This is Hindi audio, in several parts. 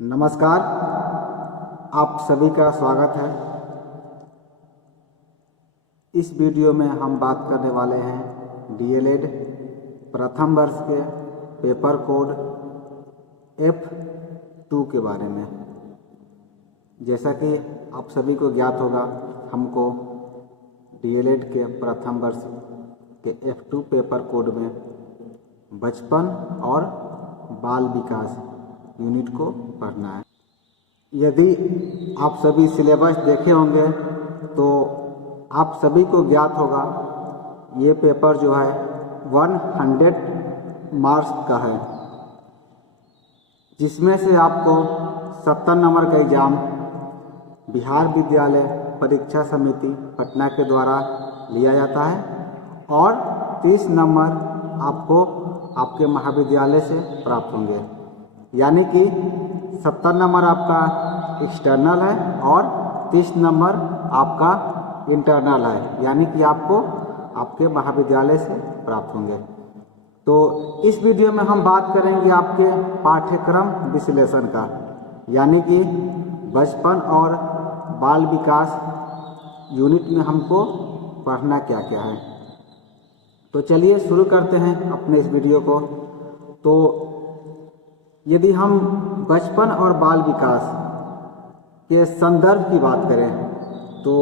नमस्कार, आप सभी का स्वागत है। इस वीडियो में हम बात करने वाले हैं डीएलएड प्रथम वर्ष के पेपर कोड F2 के बारे में। जैसा कि आप सभी को ज्ञात होगा, हमको डीएलएड के प्रथम वर्ष के F2 पेपर कोड में बचपन और बाल विकास यूनिट को पढ़ना है। यदि आप सभी सिलेबस देखे होंगे तो आप सभी को ज्ञात होगा, ये पेपर जो है 100 मार्क्स का है, जिसमें से आपको 70 नंबर का एग्ज़ाम बिहार विद्यालय परीक्षा समिति पटना के द्वारा लिया जाता है और 30 नंबर आपको आपके महाविद्यालय से प्राप्त होंगे। यानी कि 70 नंबर आपका एक्सटर्नल है और 30 नंबर आपका इंटरनल है, यानी कि आपको आपके महाविद्यालय से प्राप्त होंगे। तो इस वीडियो में हम बात करेंगे आपके पाठ्यक्रम विश्लेषण का, यानी कि बचपन और बाल विकास यूनिट में हमको पढ़ना क्या क्या है। तो चलिए शुरू करते हैं अपने इस वीडियो को। तो यदि हम बचपन और बाल विकास के संदर्भ की बात करें तो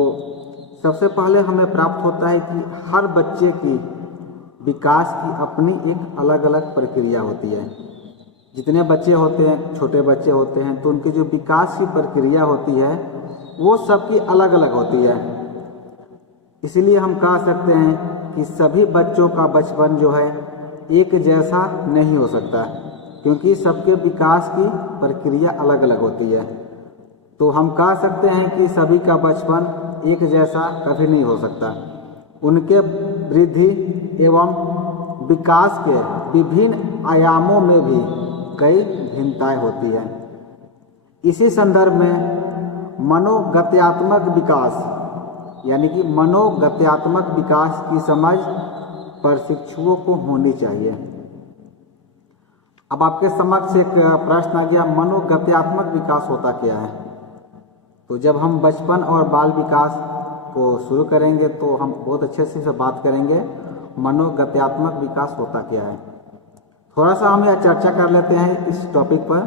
सबसे पहले हमें प्राप्त होता है कि हर बच्चे की विकास की अपनी एक अलग अलग प्रक्रिया होती है। जितने बच्चे होते हैं, छोटे बच्चे होते हैं, तो उनकी जो विकास की प्रक्रिया होती है वो सबकी अलग अलग होती है। इसीलिए हम कह सकते हैं कि सभी बच्चों का बचपन जो है एक जैसा नहीं हो सकता, क्योंकि सबके विकास की प्रक्रिया अलग अलग होती है। तो हम कह सकते हैं कि सभी का बचपन एक जैसा कभी नहीं हो सकता। उनके वृद्धि एवं विकास के विभिन्न आयामों में भी कई भिन्नताएं होती हैं। इसी संदर्भ में मनोगत्यात्मक विकास, यानी कि मनोगत्यात्मक विकास की समझ प्रशिक्षुओं को होनी चाहिए। अब आपके समक्ष एक प्रश्न आ गया, मनोगत्यात्मक विकास होता क्या है। तो जब हम बचपन और बाल विकास को शुरू करेंगे तो हम बहुत अच्छे से बात करेंगे मनोगत्यात्मक विकास होता क्या है। थोड़ा सा हम यह चर्चा कर लेते हैं इस टॉपिक पर।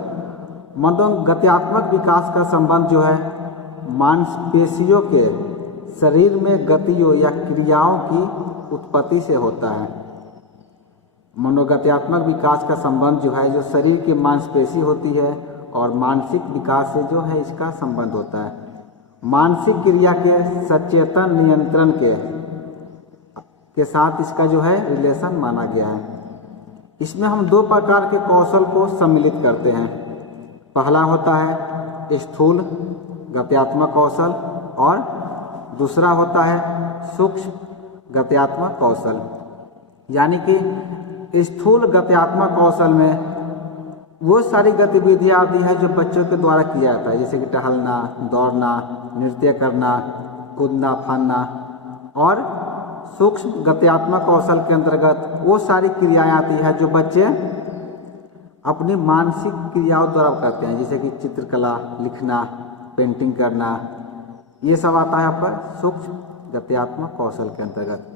मनोगत्यात्मक विकास का संबंध जो है मांसपेशियों के शरीर में गतियों या क्रियाओं की उत्पत्ति से होता है। मनोगत्यात्मक विकास का संबंध जो है, जो शरीर की मांसपेशी होती है और मानसिक विकास से जो है इसका संबंध होता है। मानसिक क्रिया के सचेतन नियंत्रण के साथ इसका जो है रिलेशन माना गया है। इसमें हम दो प्रकार के कौशल को सम्मिलित करते हैं। पहला होता है स्थूल गत्यात्मक कौशल और दूसरा होता है सूक्ष्म गत्यात्मक कौशल। यानी कि स्थूल गत्यात्मक कौशल में वो सारी गतिविधियाँ आती हैं जो बच्चों के द्वारा किया जाता है, जैसे कि टहलना, दौड़ना, नृत्य करना, कूदना फांदना। और सूक्ष्म गत्यात्मक कौशल के अंतर्गत वो सारी क्रियाएं आती हैं जो बच्चे अपनी मानसिक क्रियाओं द्वारा करते हैं, जैसे कि चित्रकला, लिखना, पेंटिंग करना। ये सब आता है आपका सूक्ष्म गत्यात्मक कौशल के अंतर्गत।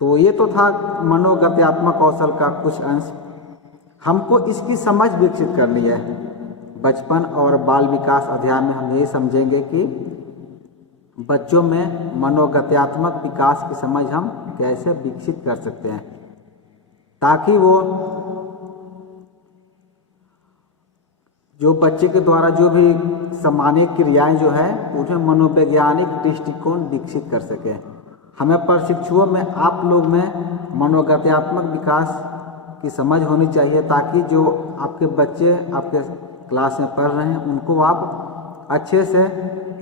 तो ये तो था मनोगत्यात्मक कौशल का कुछ अंश। हमको इसकी समझ विकसित करनी है। बचपन और बाल विकास अध्याय में हम ये समझेंगे कि बच्चों में मनोगत्यात्मक विकास की समझ हम कैसे विकसित कर सकते हैं, ताकि वो जो बच्चे के द्वारा जो भी सामान्य क्रियाएं जो है उन्हें मनोवैज्ञानिक दृष्टिकोण विकसित कर सके। हमें प्रशिक्षुओं में, आप लोग में मनोगत्यात्मक विकास की समझ होनी चाहिए, ताकि जो आपके बच्चे आपके क्लास में पढ़ रहे हैं उनको आप अच्छे से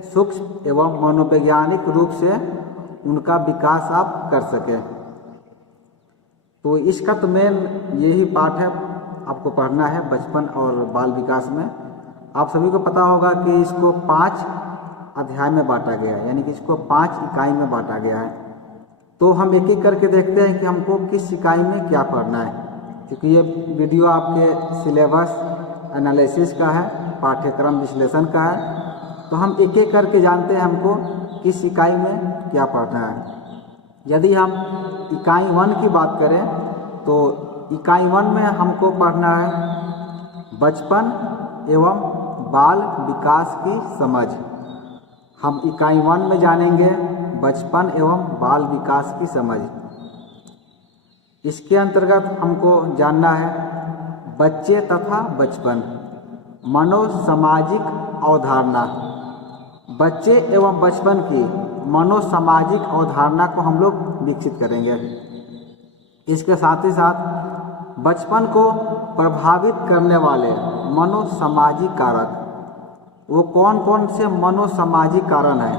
सूक्ष्म एवं मनोवैज्ञानिक रूप से उनका विकास आप कर सकें। तो इसका तो मेन यही पार्ट है, आपको पढ़ना है बचपन और बाल विकास में। आप सभी को पता होगा कि इसको 5 अध्याय में बांटा गया है, यानी कि इसको 5 इकाई में बांटा गया है। तो हम एक एक करके देखते हैं कि हमको किस इकाई में क्या पढ़ना है, क्योंकि ये वीडियो आपके सिलेबस एनालिसिस का है पाठ्यक्रम विश्लेषण का है। तो हम एक एक करके जानते हैं हमको किस इकाई में क्या पढ़ना है। यदि हम इकाई 1 की बात करें तो इकाई 1 में हमको पढ़ना है बचपन एवं बाल विकास की समझ। हम इकाई 1 में जानेंगे बचपन एवं बाल विकास की समझ। इसके अंतर्गत हमको जानना है बच्चे तथा बचपन, मनोसामाजिक अवधारणा। बच्चे एवं बचपन की मनोसामाजिक अवधारणा को हम लोग विकसित करेंगे। इसके साथ ही साथ बचपन को प्रभावित करने वाले मनोसामाजिक कारक, वो कौन कौन से मनोसामाजिक कारण हैं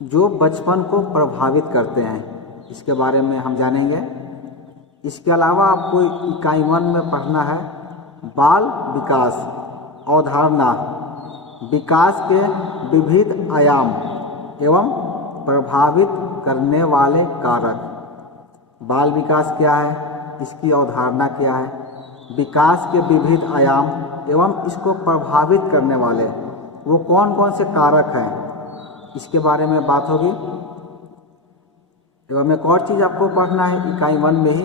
जो बचपन को प्रभावित करते हैं, इसके बारे में हम जानेंगे। इसके अलावा आपको इकाई 1 में पढ़ना है बाल विकास अवधारणा, विकास के विविध आयाम एवं प्रभावित करने वाले कारक। बाल विकास क्या है, इसकी अवधारणा क्या है, विकास के विविध आयाम एवं इसको प्रभावित करने वाले वो कौन कौन से कारक हैं, इसके बारे में बात होगी। एवं एक और चीज़ आपको पढ़ना है इकाई 1 में ही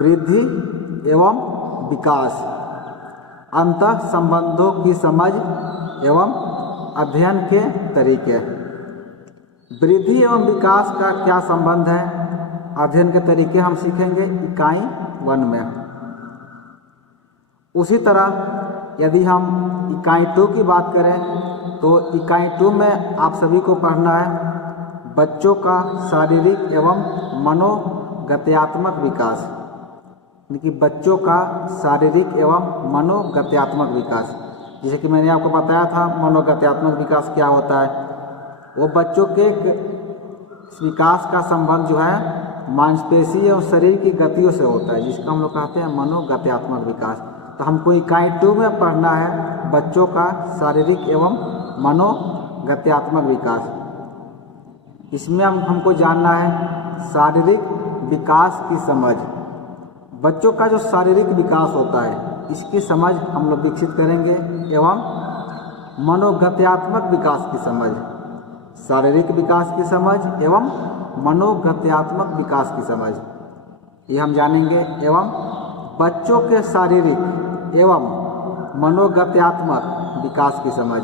वृद्धि एवं विकास, अंतः संबंधों की समझ एवं अध्ययन के तरीके। वृद्धि एवं विकास का क्या संबंध है, अध्ययन के तरीके हम सीखेंगे इकाई 1 में। उसी तरह यदि हम इकाई 2 की बात करें तो इकाई 2 में आप सभी को पढ़ना है बच्चों का शारीरिक एवं मनोगत्यात्मक विकास, यानी कि बच्चों का शारीरिक एवं मनोगत्यात्मक विकास। जैसे कि मैंने आपको बताया था मनोगत्यात्मक विकास क्या होता है, वो बच्चों के विकास का संबंध जो है मांसपेशी और शरीर की गतियों से होता है, जिसका हम लोग कहते हैं मनोगत्यात्मक विकास। तो हमको इकाई 2 में पढ़ना है बच्चों का शारीरिक एवं मनोगत्यात्मक विकास। इसमें हमको जानना है शारीरिक विकास की समझ। बच्चों का जो शारीरिक विकास होता है इसकी समझ हम लोग विकसित करेंगे एवं मनोगत्यात्मक विकास की समझ, शारीरिक विकास की समझ एवं मनोगत्यात्मक विकास की समझ ये हम जानेंगे। एवं बच्चों के शारीरिक एवं मनोगत्यात्मक विकास की समझ,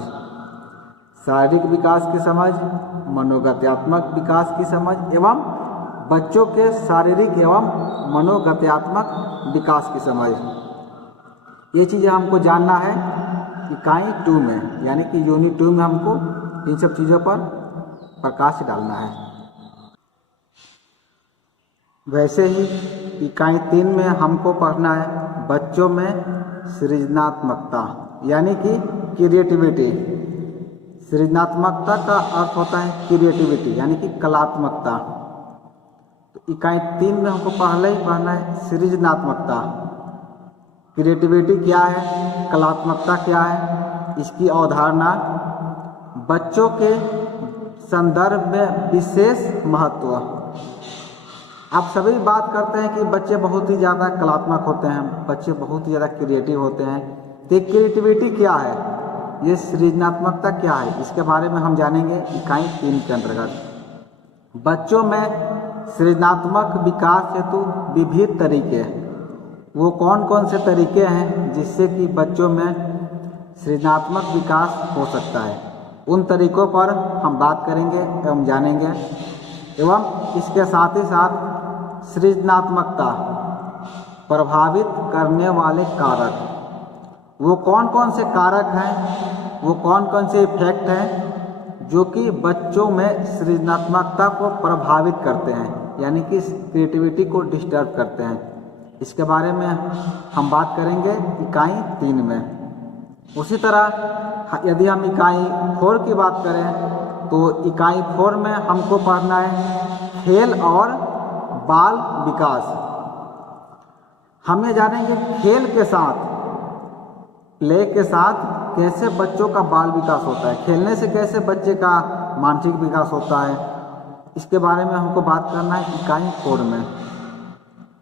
शारीरिक विकास की समझ, मनोगत्यात्मक विकास की समझ एवं बच्चों के शारीरिक एवं मनोगत्यात्मक विकास की समझ, ये चीज़ें हमको जानना है इकाई 2 में, यानी कि यूनिट 2 में हमको इन सब चीज़ों पर प्रकाश डालना है। वैसे ही इकाई 3 में हमको पढ़ना है बच्चों में सृजनात्मकता, यानी कि क्रिएटिविटी। सृजनात्मकता का अर्थ होता है क्रिएटिविटी, यानी कि कलात्मकता। तो इकाई 3 में हमको पहले ही पढ़ना है सृजनात्मकता। क्रिएटिविटी क्या है, कलात्मकता क्या है, इसकी अवधारणा, बच्चों के संदर्भ में विशेष महत्व। आप सभी बात करते हैं कि बच्चे बहुत ही ज़्यादा कलात्मक होते हैं, बच्चे बहुत ही ज़्यादा क्रिएटिव होते हैं। तो क्रिएटिविटी क्या है, ये सृजनात्मकता क्या है, इसके बारे में हम जानेंगे इकाई 3 के अंतर्गत। बच्चों में सृजनात्मक विकास हेतु विविध तरीके, वो कौन कौन से तरीके हैं जिससे कि बच्चों में सृजनात्मक विकास हो सकता है, उन तरीकों पर हम बात करेंगे एवं जानेंगे। एवं इसके साथ ही साथ सृजनात्मकता प्रभावित करने वाले कारक, वो कौन कौन से कारक हैं, वो कौन कौन से इफेक्ट हैं जो कि बच्चों में सृजनात्मकता को प्रभावित करते हैं, यानी कि क्रिएटिविटी को डिस्टर्ब करते हैं, इसके बारे में हम बात करेंगे इकाई 3 में। उसी तरह यदि हम इकाई 4 की बात करें तो इकाई 4 में हमको पढ़ना है खेल और बाल विकास। हम ये जानेंगे खेल के साथ, प्ले के साथ कैसे बच्चों का बाल विकास होता है, खेलने से कैसे बच्चे का मानसिक विकास होता है, इसके बारे में हमको बात करना है इकाई 4 में।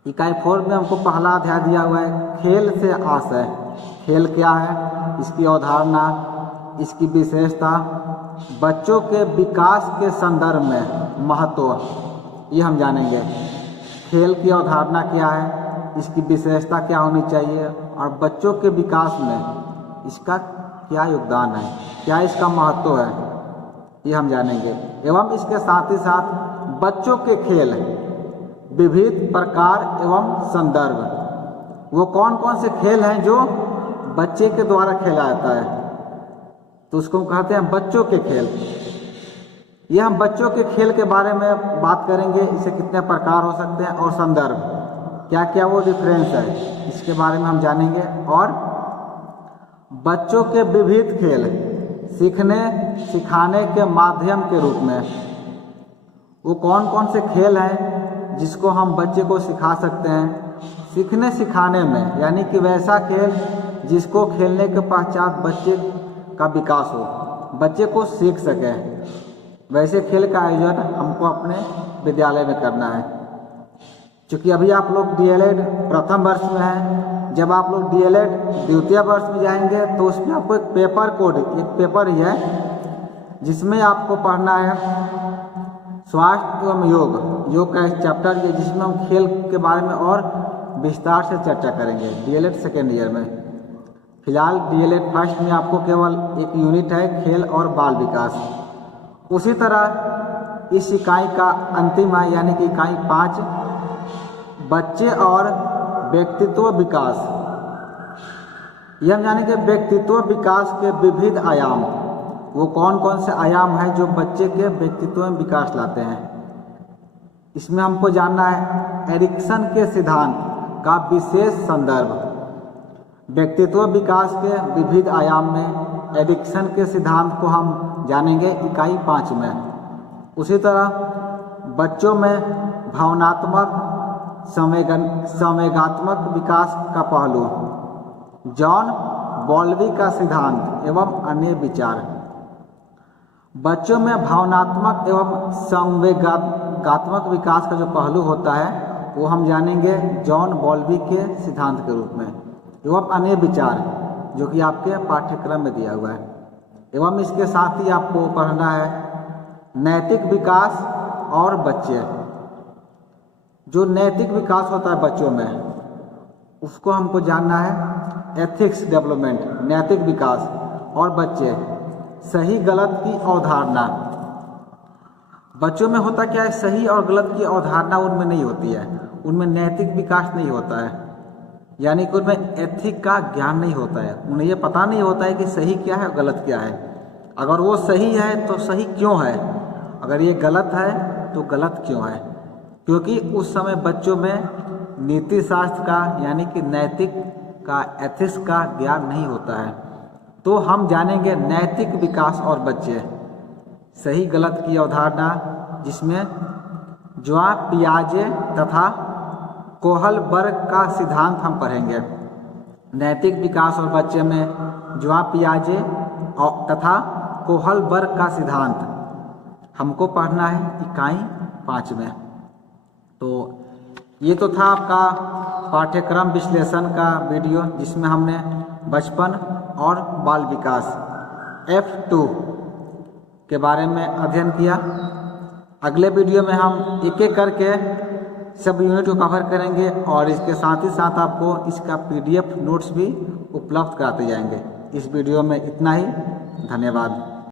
इकाई 4 में हमको पहला अध्याय दिया हुआ है खेल से आशय। खेल क्या है, इसकी अवधारणा, इसकी विशेषता, बच्चों के विकास के संदर्भ में महत्व, ये हम जानेंगे। खेल की अवधारणा क्या है, इसकी विशेषता क्या होनी चाहिए और बच्चों के विकास में इसका क्या योगदान है, क्या इसका महत्व है, ये हम जानेंगे। एवं इसके साथ ही साथ बच्चों के खेल विविध प्रकार एवं संदर्भ, वो कौन कौन से खेल हैं जो बच्चे के द्वारा खेला जाता है, तो उसको कहते हैं बच्चों के खेल। ये हम बच्चों के खेल के बारे में बात करेंगे, इसे कितने प्रकार हो सकते हैं और संदर्भ क्या क्या वो डिफरेंस है, इसके बारे में हम जानेंगे। और बच्चों के विविध खेल सीखने सिखाने के माध्यम के रूप में वो कौन कौन से खेल हैं जिसको हम बच्चे को सिखा सकते हैं। सीखने सिखाने में यानी कि वैसा खेल जिसको खेलने के पश्चात बच्चे का विकास हो, बच्चे को सीख सके, वैसे खेल का आयोजन हमको अपने विद्यालय में करना है। क्योंकि अभी आप लोग डीएलएड प्रथम वर्ष में हैं, जब आप लोग डीएलएड द्वितीय वर्ष में जाएंगे तो उसमें आपको एक पेपर कोड, एक पेपर ही है जिसमें आपको पढ़ना है स्वास्थ्य एवं योग का एक चैप्टर है जिसमें हम खेल के बारे में और विस्तार से चर्चा करेंगे डीएलएड सेकेंड ईयर में। फिलहाल डीएलएड फर्स्ट में आपको केवल एक यूनिट है खेल और बाल विकास। उसी तरह इस इकाई का अंतिम है यानी कि इकाई 5 बच्चे और व्यक्तित्व विकास। यह हम जानेंगे व्यक्तित्व विकास के विविध आयाम, वो कौन कौन से आयाम हैं जो बच्चे के व्यक्तित्व में विकास लाते हैं। इसमें हमको जानना है एरिक्सन के सिद्धांत का विशेष संदर्भ। व्यक्तित्व विकास के विविध आयाम में एरिक्सन के सिद्धांत को हम जानेंगे इकाई 5 में। उसी तरह बच्चों में भावनात्मक संवेगात्मक विकास का पहलू, जॉन बॉल्बी का सिद्धांत एवं अन्य विचार। बच्चों में भावनात्मक एवं संवेगात्मक विकास का जो पहलू होता है वो हम जानेंगे जॉन बॉल्बी के सिद्धांत के रूप में, एवं अन्य विचार जो कि आपके पाठ्यक्रम में दिया हुआ है। एवं इसके साथ ही आपको पढ़ना है नैतिक विकास और बच्चे। जो नैतिक विकास होता है बच्चों में उसको हमको जानना है एथिक्स डेवलपमेंट, नैतिक विकास और बच्चे, सही गलत की अवधारणा। बच्चों में होता क्या है, सही और गलत की अवधारणा उनमें नहीं होती है, उनमें नैतिक विकास नहीं होता है, यानी कि उनमें एथिक का ज्ञान नहीं होता है। उन्हें ये पता नहीं होता है कि सही क्या है और गलत क्या है। अगर वो सही है तो सही क्यों है, अगर ये गलत है तो गलत क्यों है, क्योंकि उस समय बच्चों में नीति शास्त्र का यानी कि नैतिक का, एथिक्स का ज्ञान नहीं होता है। तो हम जानेंगे नैतिक विकास और बच्चे, सही गलत की अवधारणा, जिसमें ज्वा पियाजे तथा कोहलबर्ग का सिद्धांत हम पढ़ेंगे। नैतिक विकास और बच्चे में ज्वा पियाजे और तथा कोहलबर्ग का सिद्धांत हमको पढ़ना है इकाई 5 में। तो ये तो था आपका पाठ्यक्रम विश्लेषण का वीडियो जिसमें हमने बचपन और बाल विकास F2 के बारे में अध्ययन किया। अगले वीडियो में हम एक एक करके सब यूनिट को कवर करेंगे और इसके साथ ही साथ आपको इसका PDF नोट्स भी उपलब्ध कराते जाएंगे। इस वीडियो में इतना ही, धन्यवाद।